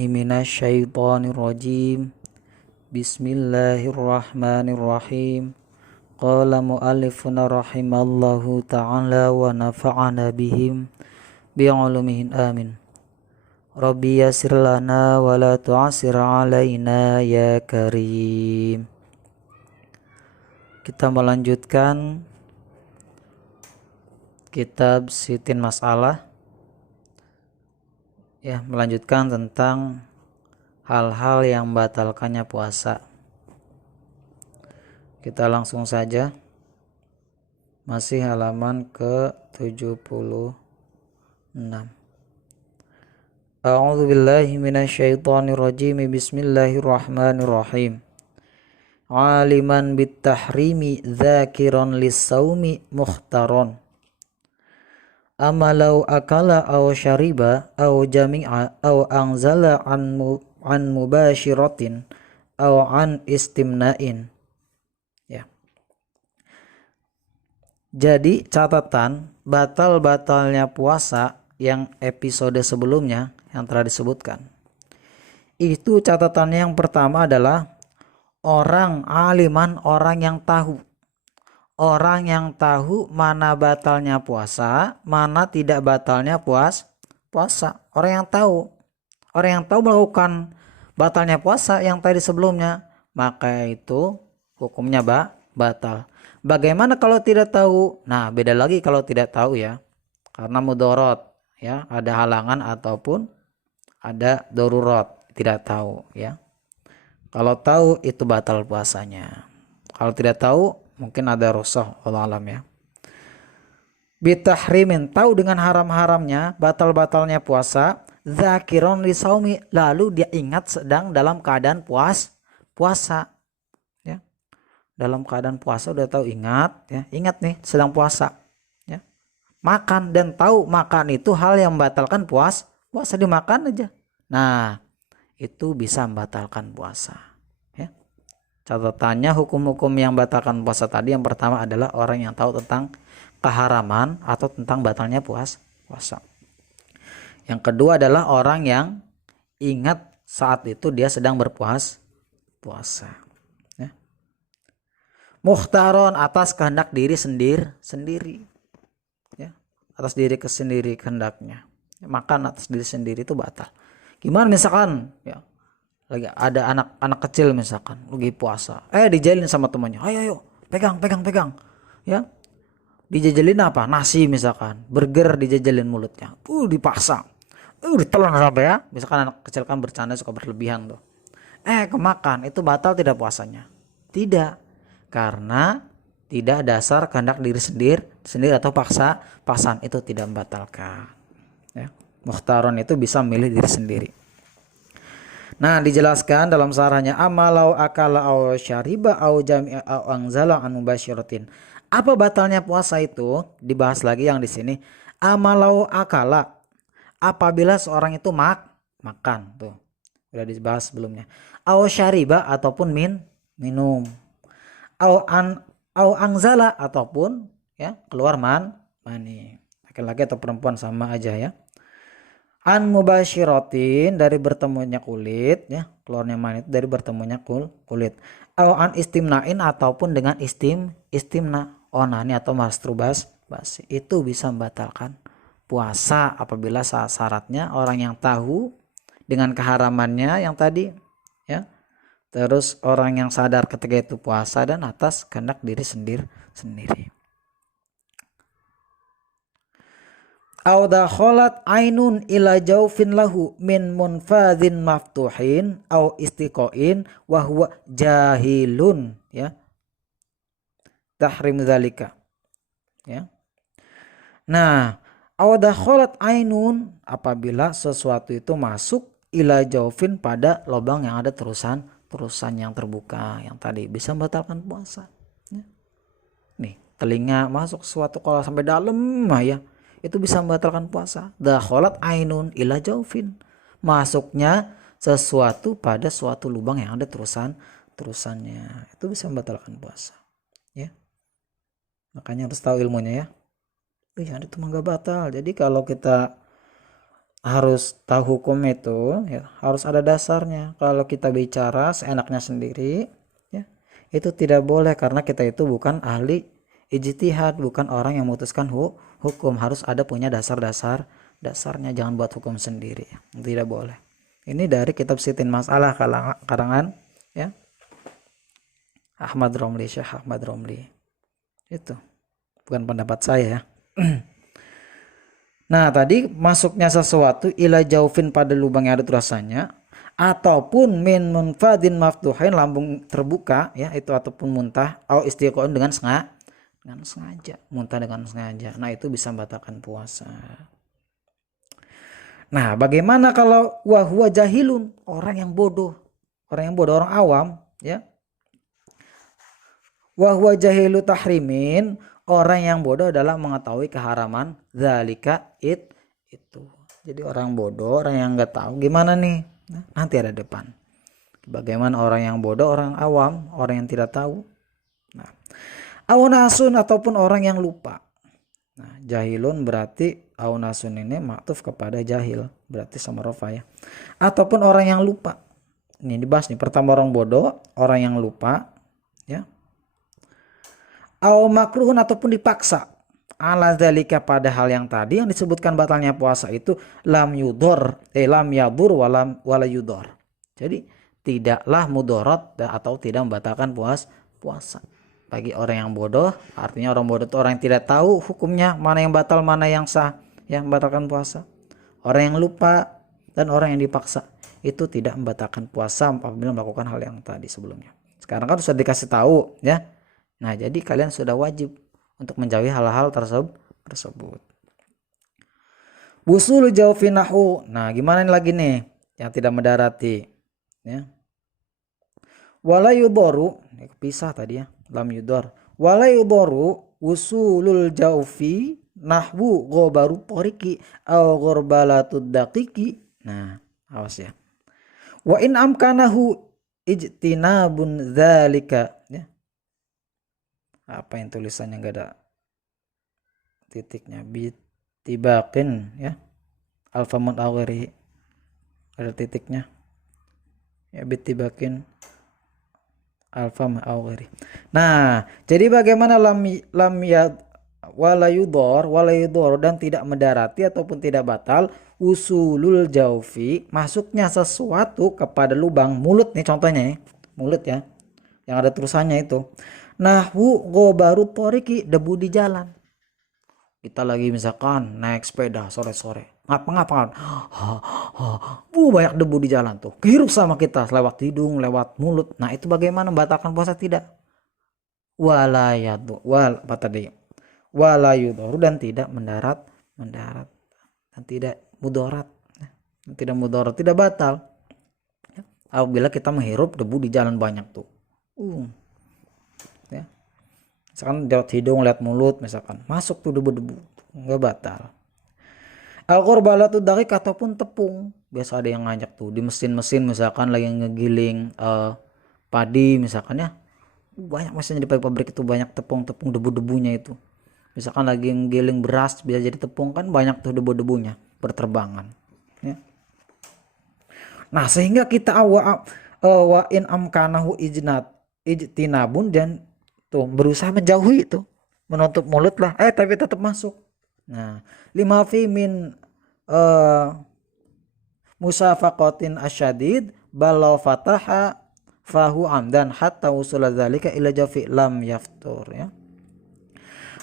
billahi minasyaitonir rajim. Bismillahirrahmanirrahim. Qala mu'allifuna rahimallahu ta'ala wa nafa'ana bihim bi'ulumihin amin. Rabbi yassir lana wa la tu'assir alaina ya karim. Kita melanjutkan kitab Sitin Masalah, melanjutkan tentang hal-hal yang membatalkannya puasa. Kita langsung saja, masih halaman ke-76. A'udzu billahi minasyaitonir rajim. Bismillahirrahmanirrahim. Aliman bitahrimi dzakiran lis-saumi mukhtaron. Amalau akala aw syariba aw jami'a aw anzala an mubashiratin aw an istimna'in. Ya. Jadi catatan batal-batalnya puasa yang episode sebelumnya yang telah disebutkan. Itu catatannya yang pertama adalah orang aliman, orang yang tahu. Orang yang tahu mana batalnya puasa, mana tidak batalnya puasa. Orang yang tahu. Orang yang tahu melakukan batalnya puasa yang tadi sebelumnya, maka itu hukumnya batal. Bagaimana kalau tidak tahu? Nah, beda lagi kalau tidak tahu ya. Karena mudorot ya, ada halangan ataupun ada darurat, tidak tahu ya. Kalau tahu itu batal puasanya. Kalau tidak tahu mungkin ada rukhsah, wallahu alam ya. Bitahrimin, tahu dengan haram-haramnya, batal-batalnya puasa, zakiron lisaumi, lalu dia ingat sedang dalam keadaan puasa ya. Dalam keadaan puasa udah tahu, ingat ya, ingat nih sedang puasa ya. Makan dan tahu makan itu hal yang membatalkan puasa dimakan aja. Nah, itu bisa membatalkan puasa. Catatannya hukum-hukum yang batalkan puasa tadi, yang pertama adalah orang yang tahu tentang keharaman atau tentang batalnya puasa. Yang kedua adalah orang yang ingat saat itu dia sedang puasa. Ya. Mukhtaron, atas kehendak diri sendiri. Ya. Atas diri sendiri kehendaknya. Makan atas diri sendiri itu batal. Gimana misalkan ya, lagi ada anak kecil misalkan lagi puasa, dijalin sama temannya, ayo pegang ya, dijajalin apa, nasi misalkan, burger dijajalin mulutnya, dipasang, ditelan sampai ya, misalkan anak kecil kan bercanda suka berlebihan tuh, kemakan, itu batal tidak puasanya? Tidak, karena tidak dasar kehendak diri sendiri atau paksaan, itu tidak membatalkan ya. Mukhtaron itu bisa memilih diri sendiri. Nah, dijelaskan dalam sarahnya, amalau akala aw syariba aw jami'a aw anzala an mubasyiratin. Apa batalnya puasa itu? Dibahas lagi yang di sini. Amalau akala, apabila seorang itu makan, tuh. Sudah dibahas sebelumnya. Aw syariba, ataupun minum. Aw anzala, ataupun ya keluar mani. Laki-laki atau perempuan sama aja ya. An mubasyiratin, dari bertemunya kulit ya, keluarnya mani dari bertemunya kulit. An istimnain, ataupun dengan istimna, onani atau masturbasi, itu bisa membatalkan puasa apabila syaratnya orang yang tahu dengan keharamannya yang tadi ya, terus orang yang sadar ketika itu puasa dan atas kehendak diri sendiri. Au dakhalat ainun ila jaufin lahu min munfadhin maftuhin au istiqoin wa huwa jahilun ya, tahrim zalika ya. Nah, au dakhalat ainun, apabila sesuatu itu masuk ila jaufin, pada lubang yang ada terusan yang terbuka yang tadi, bisa membatalkan puasa ya. Nih, telinga masuk sesuatu kalau sampai dalam ya, itu bisa membatalkan puasa. Dakhalat ainun ila jaufin, masuknya sesuatu pada suatu lubang yang ada terusannya, itu bisa membatalkan puasa ya. Makanya harus tahu ilmunya ya. Ada itu mah gak batal. Jadi kalau kita harus tahu hukum itu ya, harus ada dasarnya. Kalau kita bicara seenaknya sendiri ya, itu tidak boleh karena kita itu bukan ahli ijtihad, bukan orang yang memutuskan hukum. Harus ada punya dasarnya, jangan buat hukum sendiri ya. Tidak boleh. Ini dari kitab Sitin Masalah karangan ya Ahmad Romli, Syekh Ahmad Romli. Itu bukan pendapat saya ya. Nah, tadi masuknya sesuatu ila jaufin pada lubang yang ada terasanya, ataupun min munfadin maftuhin, lambung terbuka ya, itu ataupun muntah, atau istiqoon dengan sengaja, muntah dengan sengaja. Nah, itu bisa membatalkan puasa. Nah, bagaimana kalau wahwa jahilun, orang yang bodoh, orang awam ya. Wahwa jahilu tahrimin, orang yang bodoh adalah mengetahui keharaman zalika itu. Jadi orang bodoh, orang yang nggak tahu gimana nih, nah, nanti ada depan. Bagaimana orang yang bodoh, orang awam, orang yang tidak tahu. Nah, awnasun ataupun orang yang lupa. Nah, jahilun berarti awnasun ini maktuf kepada jahil, berarti sama rofa ya. Ataupun orang yang lupa. Ini dibahas nih, pertama orang bodoh, orang yang lupa ya. Au makruhun ataupun dipaksa ala dzalika, pada hal yang tadi yang disebutkan batalnya puasa itu lam yadur wala yudor. Jadi tidaklah mudarat atau tidak membatalkan puasa. Bagi orang yang bodoh, artinya orang bodoh itu orang yang tidak tahu hukumnya, mana yang batal mana yang sah, yang membatalkan puasa. Orang yang lupa dan orang yang dipaksa itu tidak membatalkan puasa apabila melakukan hal yang tadi sebelumnya. Sekarang kan sudah dikasih tahu ya. Nah, jadi kalian sudah wajib untuk menjauhi hal-hal tersebut. Wusul jaufi nahu. Nah, gimana ini lagi nih yang tidak mendarati ya. Wala yudoru, pisah tadi ya, lam yudor. Wala yudoru wusulul jaufi nahwu ghabaru poriki au gharbalatud daqiqi. Nah, awas ya. Wa in amkanahu ijtinabun dzalika ya. Apa yang tulisannya enggak ada titiknya, bitibakin ya, alfamun awari ada titiknya ya, bitibakin alfam awari. Nah, jadi bagaimana lam ya wala yudor dan tidak mendarati ataupun tidak batal usulul jaufi, masuknya sesuatu kepada lubang mulut nih, contohnya nih, mulut ya yang ada terusannya itu. Nahwu ghabaru toriki, debu di jalan. Kita lagi misalkan naik sepeda sore-sore, ngapa-ngapain, banyak debu di jalan tuh, kehirup sama kita lewat hidung, lewat mulut. Nah, itu bagaimana membatalkan puasa? Tidak. Walayadu apa tadi? Walayudoru, dan tidak mendarat dan tidak mudarat, tidak batal apabila kita menghirup debu di jalan banyak tuh. Ya. Misalkan lewat hidung, lewat mulut, misalkan masuk tuh debu-debu, nggak batal. Al-qurbalatu daqiq ataupun tepung, biasa ada yang ngajak tuh di mesin-mesin, misalkan lagi ngegiling padi misalkan ya, banyak mesinnya di pabrik itu, banyak tepung debu-debunya itu. Misalkan lagi ngegiling beras bisa jadi tepung, kan banyak tuh debu-debunya berterbangan ya. Nah, sehingga kita wa in amkanahu ijtinabun, dan tuh berusaha menjauhi itu, menutup mulut lah, tapi tetap masuk. Nah, lima fi min musafaqatin asyadid balau fataha fahu amdan hatta usula dzalika ila jafi lam yaftur ya.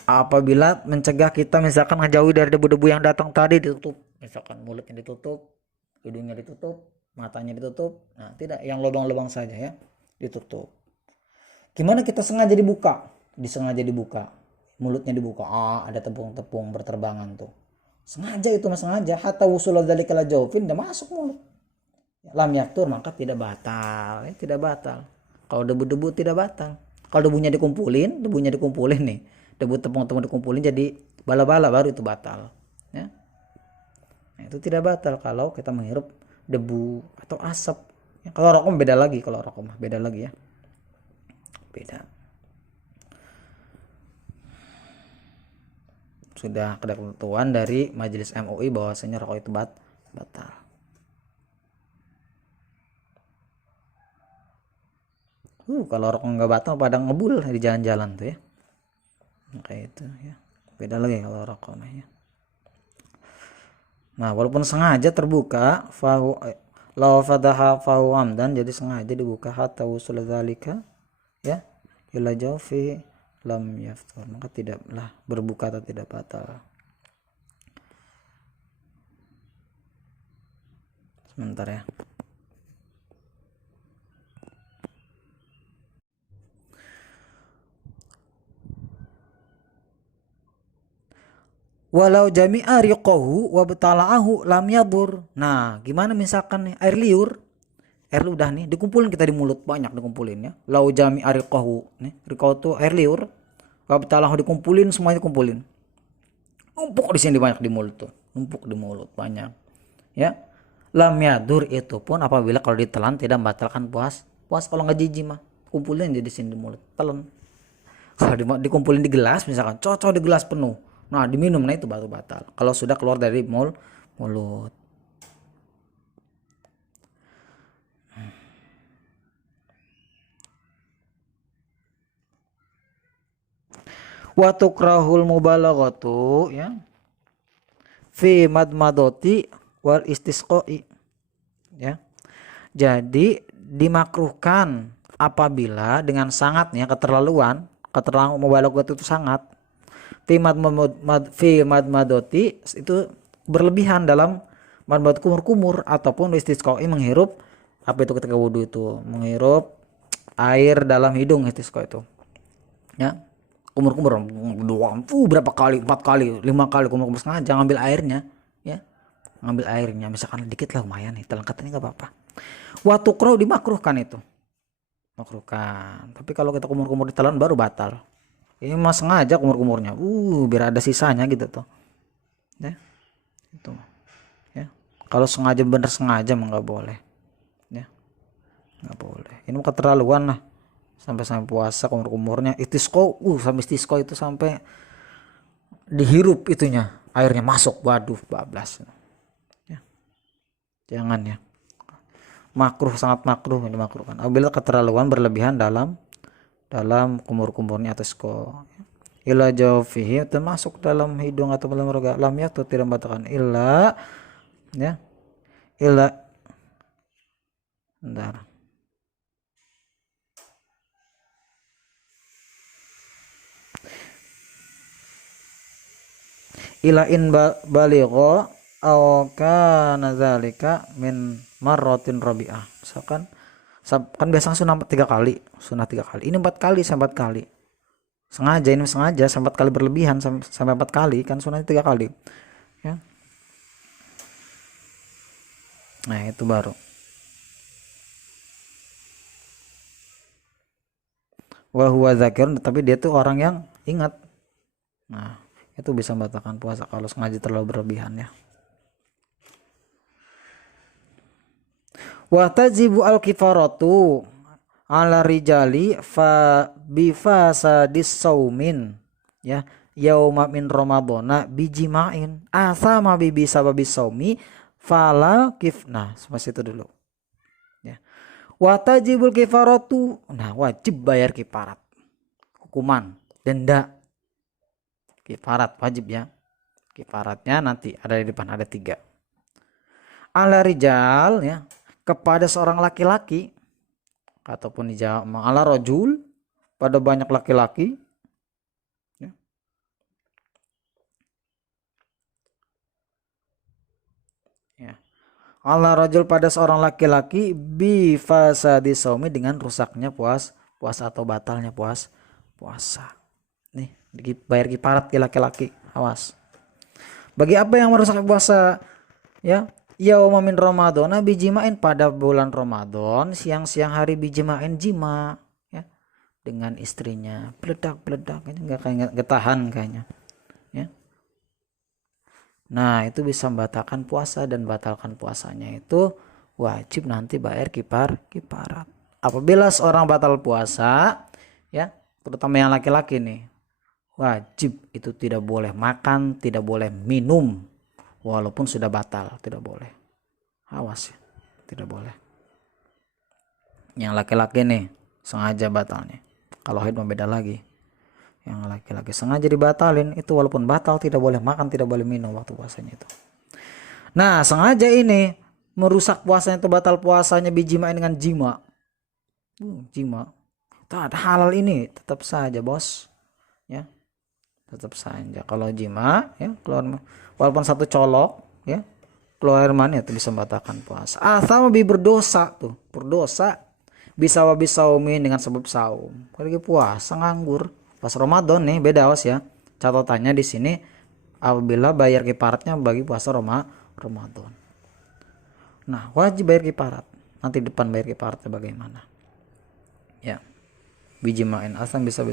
Apabila mencegah kita misalkan ngejauhi dari debu-debu yang datang tadi, ditutup, misalkan mulutnya ditutup, hidungnya ditutup, matanya ditutup. Nah, tidak, yang lubang-lubang saja ya ditutup. Gimana kita sengaja dibuka? Disengaja dibuka, mulutnya dibuka, ada tepung-tepung berterbangan tuh. Sengaja itu, mas sengaja. Hatta wusul dzalika la jaufin, udah masuk mulut. Lam yaktur, maka tidak batal. Tidak batal. Kalau debu-debu tidak batal. Kalau debunya dikumpulin nih, debu tepung-tepung dikumpulin jadi bala-bala, baru itu batal. Ya. Nah, itu tidak batal kalau kita menghirup debu atau asap. Ya, kalau rokok beda lagi, beda lagi ya. Beda. Sudah ada ketentuan dari Majelis MUI bahwasanya rokok itu batal. Kalau rokok nggak batal pada ngebul di jalan-jalan tuh ya, kayak itu ya, beda lagi kalau rokok ya. Nah, walaupun sengaja terbuka, fahu law fadaha fahu amdan, jadi sengaja dibuka hatta usul dzalika ya, ila jawfi lam yaftur, maka tidaklah berbuka atau tidak batal. Sebentar ya. Walau jami'a riqahu wa betala'ahu lam yadur. Nah, gimana misalkan nih air liur, air ludah nih dikumpulin kita di mulut, banyak dikumpulin ya. Lau jami'a riqahu, nih riqahu tuh air liur, wa betala'ahu dikumpulin, semuanya dikumpulin. Numpuk di sini banyak di mulut tuh, numpuk di mulut banyak. Ya. Lam yadur itu pun apabila kalau ditelan tidak membatalkan puasa. Puasa kalau nggak jijik mah, kumpulin jadi sini di mulut, telan. Kalau dikumpulin di gelas misalkan, cocok di gelas penuh. Nah, diminum, nah itu baru batal. Kalau sudah keluar dari mulut. Wa tukrahul mubalaghatu ya fi madmadoti wal istisqoi ya. Jadi dimakruhkan apabila dengan sangatnya keterlaluan mubalaghatu itu sangat fi madmadoti itu berlebihan dalam madmadot kumur-kumur ataupun istisqoi menghirup apa itu ketika wudhu itu menghirup air dalam hidung istisqa itu ya, kumur-kumur berapa kali, 4 kali 5 kali kumur-kumur sengaja ngambil airnya ya, ngambil airnya misalkan dikit lah lumayan nih, telan katanya nggak apa-apa. Waktu krow dimakruhkan itu, makruhkan. Tapi kalau kita kumur-kumur ditelan baru batal. Ini mas sengaja kumur-kumurnya, biar ada sisanya gitu tuh, ya itu ya. Kalau sengaja bener sengaja mah nggak boleh, ya nggak boleh. Ini keterlaluan lah, sampai puasa kumur-kumurnya istisqo, sampai istisqo itu sampai dihirup itunya airnya masuk, waduh bablas ya. Jangan ya, makruh, sangat makruh, dimakruhkan apabila keterlaluan berlebihan dalam kumur-kumurnya atau sko ila jawfihi termasuk dalam hidung atau dalam roga lam ya tidak membatalkan illa ya illa bentar ila in baligha aw kana zalika min marratin rabi'ah. Misalkan kan biasanya sunah 3 kali, ini 4 kali sampai 4 kali sengaja, ini sengaja sampai 4 kali berlebihan sampai 4 kali kan sunahnya 3 kali ya. Nah itu baru wa huwa zakirun, tapi dia tuh orang yang ingat. Nah itu bisa membatalkan puasa kalau sengaja terlalu berlebihan ya. Wa tajibu al kifaratu ala rijali fa bifasadis saumin ya yauma min ramadhana bijima'in asama bibi sababis saumi fala kifna. Sampai itu dulu ya. Wa tajibul kifaratu, nah wajib bayar kifarat, hukuman denda kifarat wajib ya. Kifaratnya nanti ada di depan, ada 3. Ala rijal ya, kepada seorang laki-laki, ataupun dijawab ala rajul, pada banyak laki-laki ya. Ya. Ala rajul, pada seorang laki-laki bi fasadi saumi, dengan rusaknya puasa atau batalnya puasa. Nih, bayar kifarat ke laki-laki, awas. Bagi apa yang merusak puasa ya? Yauma min ramadhana bijima'in, pada bulan Ramadan siang-siang hari bijima'in jima ya dengan istrinya, peledak enggak tahan kayaknya ya. Nah itu bisa membatalkan puasa, dan batalkan puasanya itu wajib nanti bayar kifarat. Apabila seorang batal puasa ya, terutama yang laki-laki nih, wajib itu tidak boleh makan, tidak boleh minum walaupun sudah batal, tidak boleh Awas ya, tidak boleh. Yang laki-laki nih sengaja batalnya. Kalau haid beda lagi. Yang laki-laki sengaja dibatalin itu walaupun batal tidak boleh makan, tidak boleh minum waktu puasanya itu. Nah, sengaja ini merusak puasanya itu, batal puasanya bijimain dengan jima. Jima. Tak ada halal ini tetap saja, Bos. Ya. Tetap saja kalau jima ya keluar walaupun satu colok ya, keluar air mani itu bisa membatalkan puasa. Atau lebih berdosa tuh, berdosa bisa saumin dengan sebab saum. Kalau lagi puasa nganggur pas Ramadan nih beda awas ya. Catatannya di sini apabila bayar kifaratnya bagi puasa Ramadan. Nah, wajib bayar kifarat. Nanti depan bayar kifaratnya bagaimana? Ya. Biji main asam bisa.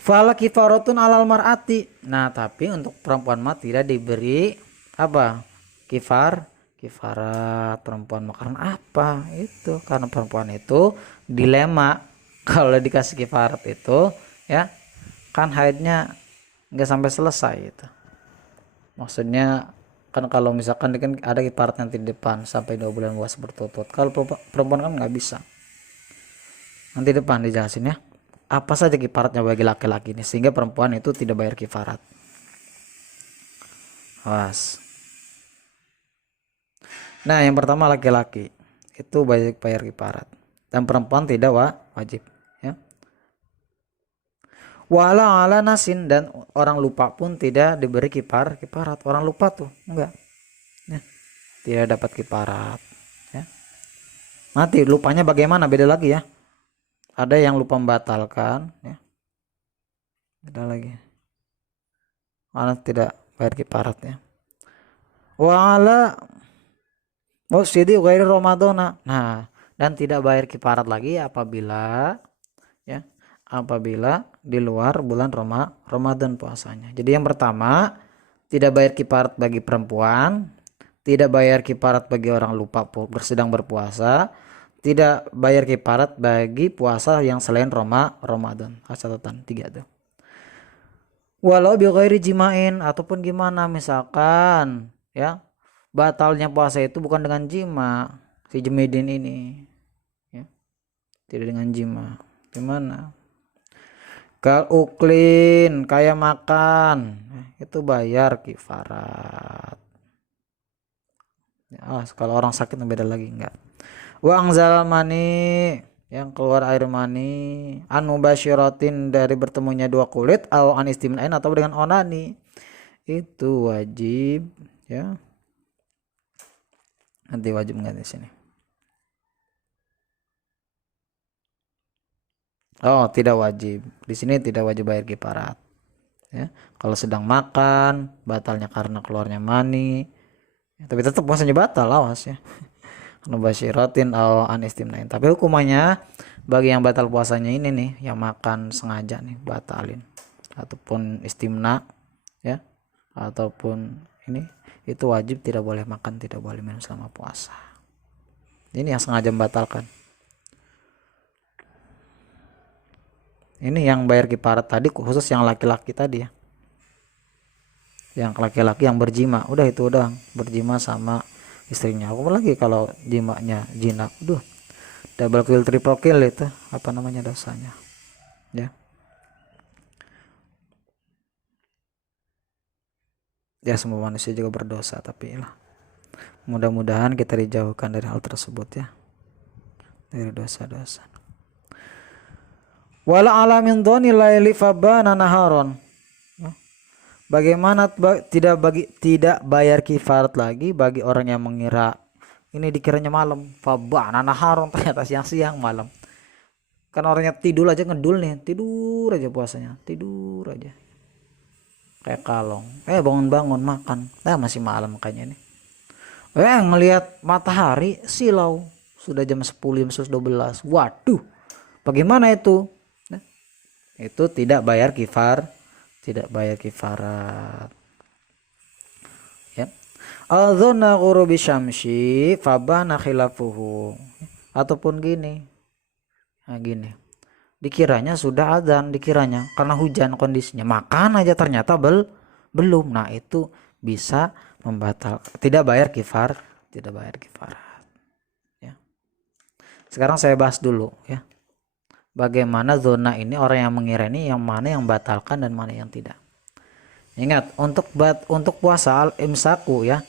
Fala kifaratun alal mar'ati. Nah, tapi untuk perempuan mah tidak diberi apa? Kifarat perempuan mah karena apa? Itu karena perempuan itu dilema. Kalau dikasih kifarat itu ya kan haidnya nggak sampai selesai itu. Maksudnya kan kalau misalkan kan ada kifarat nanti di depan sampai 2 bulan puasa berturut-turut. Kalau perempuan kan nggak bisa. Nanti depan dijelasin ya. Apa saja kifaratnya bagi laki-laki ini sehingga perempuan itu tidak bayar kifarat. Awas. Nah, yang pertama laki-laki itu bayar kifarat dan perempuan tidak wajib ya. Wala ala nasin, dan orang lupa pun tidak diberi kifarat. Orang lupa tuh enggak ya, tidak dapat kifarat ya. Nanti lupanya bagaimana beda lagi ya. Ada yang lupa membatalkan ya. Ada lagi mana tidak bayar kifarat ya. Wala mufsidi ghairi Ramadana. Nah, dan tidak bayar kifarat lagi apabila ya, apabila di luar bulan Ramadan puasanya. Jadi yang pertama tidak bayar kifarat bagi perempuan, tidak bayar kifarat bagi orang lupa sedang berpuasa, tidak bayar kifarat bagi puasa yang selain Ramadan. Catatan 3 tuh. Walau bi ghairi jimain, ataupun gimana misalkan ya batalnya puasa itu bukan dengan jima, si jemedin ini ya, tidak dengan jima. Gimana? Kal uklin kayak makan itu bayar kifarat ya. Kalau orang sakit beda lagi enggak. Wa angzal mani, yang keluar air mani, anu basyiratin dari bertemunya 2 kulit, atau an istimnain atau dengan onani, itu wajib ya. Nanti wajib enggak di sini? Oh, tidak wajib. Di sini tidak wajib bayar kifarat ya. Kalau sedang makan batalnya karena keluarnya mani ya, tapi tetap puasanya batal, awas ya. Nubasyiratin au an istimnain. Tapi hukumannya bagi yang batal puasanya ini nih, yang makan sengaja nih batalin ataupun istimna ya, ataupun ini, itu wajib tidak boleh makan, tidak boleh minum selama puasa. Ini yang sengaja membatalkan. Ini yang bayar kifarat tadi khusus yang laki-laki tadi ya. Yang laki-laki yang berjima, udah itu udah berjima sama istrinya. Aku lagi kalau jimanya jinak, double kill triple kill itu apa namanya dosanya ya. Ya semua manusia juga berdosa, tapi lah mudah-mudahan kita dijauhkan dari hal tersebut ya, dari dosa-dosa. Wala alamin dhoni laili fabana naharon. Bagaimana tidak bayar kifarat lagi bagi orang yang mengira ini dikiranya malam, fabana naharon, ternyata siang-siang malam. Kan orangnya tidur aja ngedul nih, tidur aja puasanya, tidur aja kayak kalong. Bangun-bangun makan, masih malam makanya nih. Ngelihat matahari silau, sudah jam 10, jam 12. Waduh, bagaimana itu? Nah, itu tidak bayar kifarat ya. Adzona ghurubi syamsi fabana khilafuhu, ataupun gini. Nah, gini. Dikiranya sudah adzan, dikiranya karena hujan kondisinya, makan aja ternyata belum. Nah, itu bisa membatal, tidak bayar tidak bayar kifarat. Ya. Sekarang saya bahas dulu ya. Bagaimana zona ini, orang yang mengira ini yang mana yang batalkan dan mana yang tidak. Ingat, untuk puasa al-imsaku ya,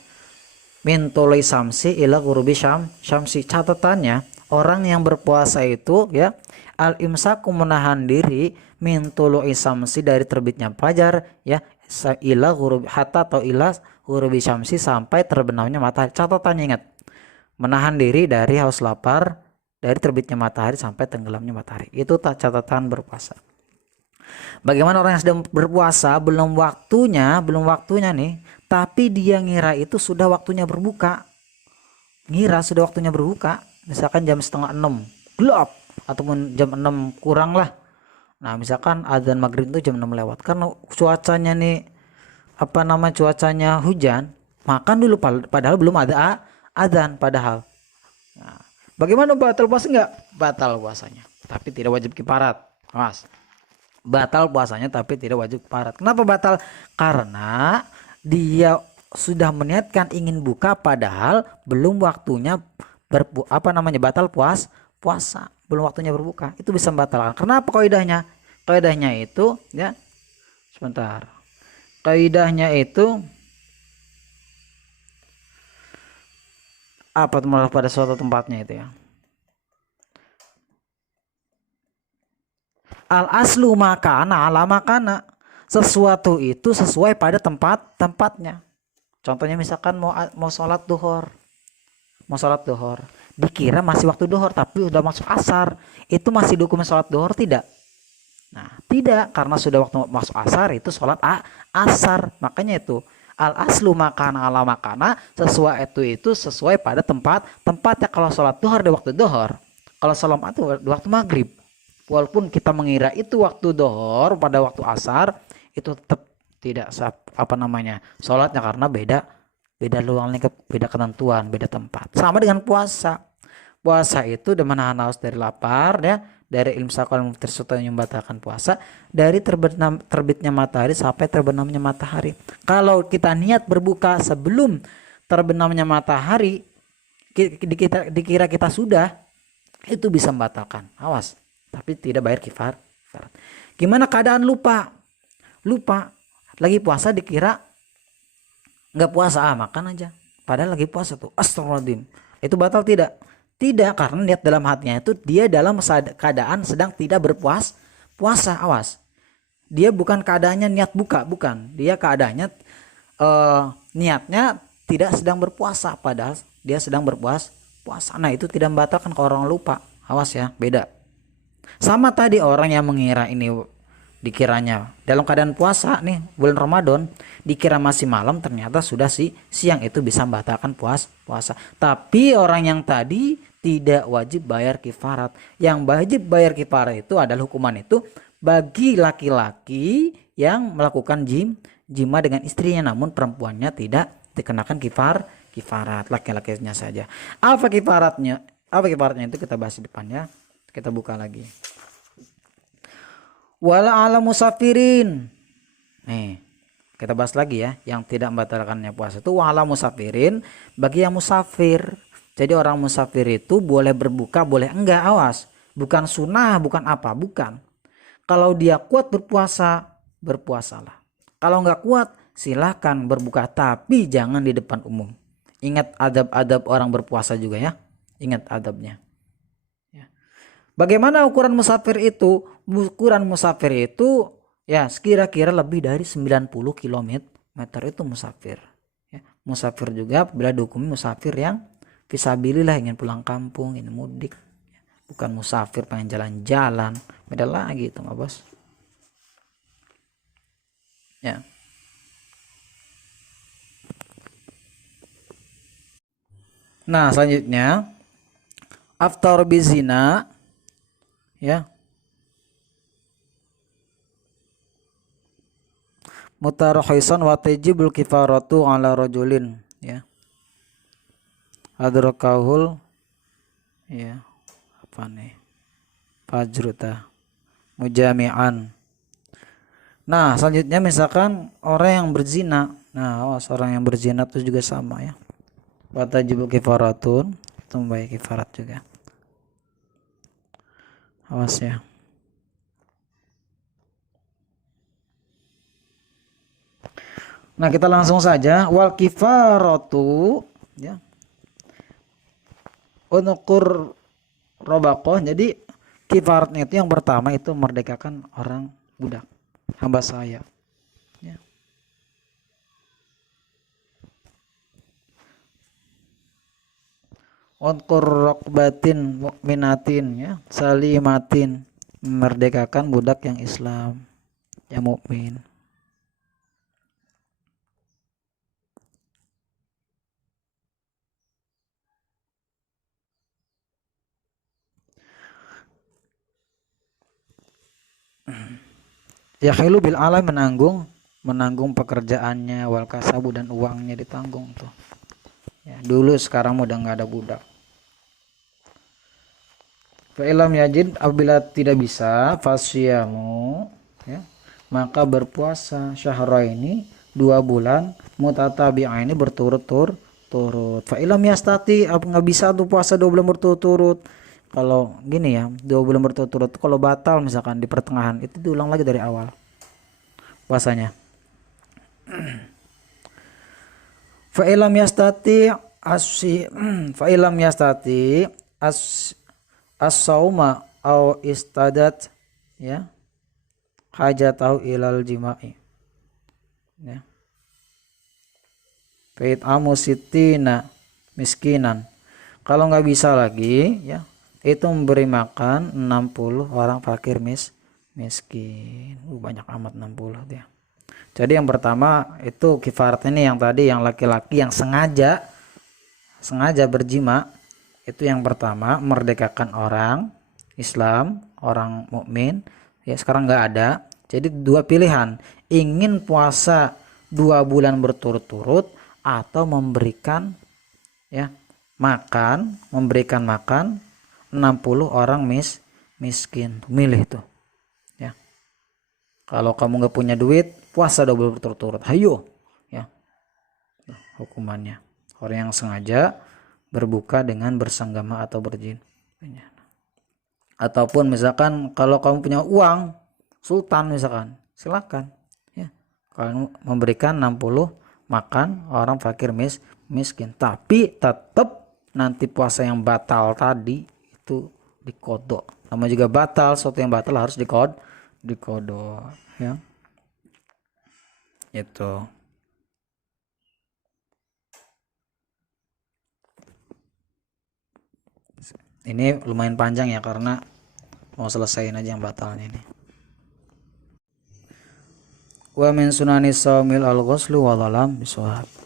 min tului samsi ila ghurubi syamsi. Catatannya, orang yang berpuasa itu ya, al-imsaku menahan diri min tului samsi dari terbitnya fajar ya, ila ghurubi hatta atau ila ghurubi syamsi sampai terbenamnya matahari. Catatannya ingat, menahan diri dari haus lapar dari terbitnya matahari sampai tenggelamnya matahari. Itu catatan berpuasa. Bagaimana orang yang sedang berpuasa belum waktunya nih, tapi dia ngira itu sudah waktunya berbuka. Ngira sudah waktunya berbuka, misalkan jam setengah 6 gelap ataupun jam 6 kurang lah. Nah, misalkan azan maghrib itu jam 6 lewat. Karena cuacanya nih cuacanya hujan, makan dulu padahal belum ada azan padahal. Nah, bagaimana batal puasa? Enggak batal puasanya, tapi tidak wajib kifarat. Mas, batal puasanya tapi tidak wajib kifarat. Kenapa batal? Karena dia sudah meniatkan ingin buka padahal belum waktunya batal puasa, belum waktunya berbuka. Itu bisa membatalkan. Kenapa kaidahnya? Kaidahnya itu ya, sebentar. Kaidahnya itu apa malah pada suatu tempatnya itu ya. Al aslu makana ala makana, sesuatu itu sesuai pada tempatnya. Contohnya misalkan mau sholat duhur, dikira masih waktu duhur tapi udah masuk asar, itu masih dokumen sholat duhur tidak? Nah, tidak, karena sudah waktu masuk asar itu sholat asar. Makanya itu al aslu makana ala makana, sesuai itu sesuai pada tempatnya. Kalau sholat duhur di waktu duhur, kalau sholat itu di waktu maghrib, walaupun kita mengira itu waktu duhur pada waktu asar, itu tetap tidak sholatnya, karena beda luang lingkup, beda ketentuan, beda tempat. Sama dengan puasa itu udah menahan haus dari lapar ya, dari imsak al muftir yang membatalkan puasa, dari terbitnya matahari sampai terbenamnya matahari. Kalau kita niat berbuka sebelum terbenamnya matahari, dikira kita sudah, itu bisa membatalkan. Awas, tapi tidak bayar kifarat. Gimana keadaan lupa lagi puasa, dikira nggak puasa, makan aja padahal lagi puasa tuh, astagfirullahaladzim, itu batal tidak? Tidak, karena niat dalam hatinya itu dia dalam keadaan sedang tidak puasa. Awas, dia bukan keadaannya niat buka, bukan, dia keadaannya niatnya tidak sedang berpuasa padahal dia sedang berpuasa. Nah, itu tidak membatalkan kalau orang lupa. Awas ya, beda. Sama tadi orang yang mengira ini dikiranya dalam keadaan puasa nih, bulan Ramadan, dikira masih malam, ternyata sudah siang, itu bisa membatalkan puasa. Tapi orang yang tadi tidak wajib bayar kifarat. Yang wajib bayar kifarat itu adalah hukuman itu bagi laki-laki yang melakukan jima dengan istrinya, namun perempuannya tidak dikenakan kifarat, laki-lakinya saja. Apa kifaratnya itu kita bahas di depannya. Kita buka lagi. Wala ala musafirin. Nih, kita bahas lagi ya, yang tidak membatalkannya puasa itu wala musafirin, bagi yang musafir. Jadi orang musafir itu boleh berbuka, boleh enggak, awas. Bukan sunnah, bukan apa, bukan. Kalau dia kuat berpuasa, berpuasalah. Kalau enggak kuat, silahkan berbuka, tapi jangan di depan umum. Ingat adab-adab orang berpuasa juga ya. Ingat adabnya. Bagaimana ukuran musafir itu? Ukuran musafir itu ya sekira-kira lebih dari 90 km itu musafir. Ya, musafir juga bila dihukumi musafir yang fisabilillah, ingin pulang kampung, ingin mudik. Bukan musafir pengen jalan-jalan, beda lagi itu mah bos. Ya. Nah, selanjutnya aftar bizina ya, mutarahhisan wa tajibul kifaratu ala rajulin ya, adrakahul ya, apa nih, fajruta mujami'an. Nah, selanjutnya misalkan orang yang berzina. Nah, awas, orang yang berzina itu juga sama ya. watajibu kifaratun, itu membayar kifarat juga. Awas ya. Nah, kita langsung saja wal kifaratu ya. Unukur robakoh. Jadi kifaratnya itu yang pertama itu merdekakan orang budak, hamba saya. Ya. Unukur rokbatin mukminatin ya, salimatin, memerdekakan budak yang Islam, yang mukmin. Ya khilu bil alam, menanggung pekerjaannya, wal kasabu, dan uangnya ditanggung tuh. Ya, dulu sekarang udah nggak ada budak. Fa ilam yajid, apabila tidak bisa, fasyamu ya, maka berpuasa syahraini, 2 bulan, mutatabi'aini, berturut-turut. Fa ilam yastati, apa nggak bisa tuh puasa 2 bulan berturut-turut. Kalau gini ya, 2 bulan berturut-turut kalau batal misalkan di pertengahan, itu diulang lagi dari awal puasanya. Fa ilam yastati fa ilam yastati as-sauma au istadat ya hajatau ilal jima'i ya. Fait amu sitina miskinan. Kalau nggak bisa lagi ya, itu memberi makan 60 orang fakir miskin. Banyak amat 60 dia. Jadi yang pertama itu kifarat ini yang tadi, yang laki-laki yang sengaja berjima, itu yang pertama merdekakan orang Islam, orang mukmin. Ya sekarang nggak ada. Jadi 2 pilihan, ingin puasa 2 bulan berturut-turut atau memberikan makan 60 orang miskin. Milih tuh ya. Kalau kamu nggak punya duit, puasa 2 bulan berturut-turut, hayo ya. Hukumannya orang yang sengaja berbuka dengan bersenggama atau berjin. Ataupun misalkan kalau kamu punya uang sultan misalkan, silakan ya. Kalau memberikan 60 makan orang fakir miskin, tapi tetap nanti puasa yang batal tadi itu dikodok. Nama juga batal, sesuatu yang batal harus dikodok ya. Itu. Ini lumayan panjang ya karena mau selesaiin aja yang batalnya ini. Wa min sunanis saumil al-ghuslu wa dhalam bisawab.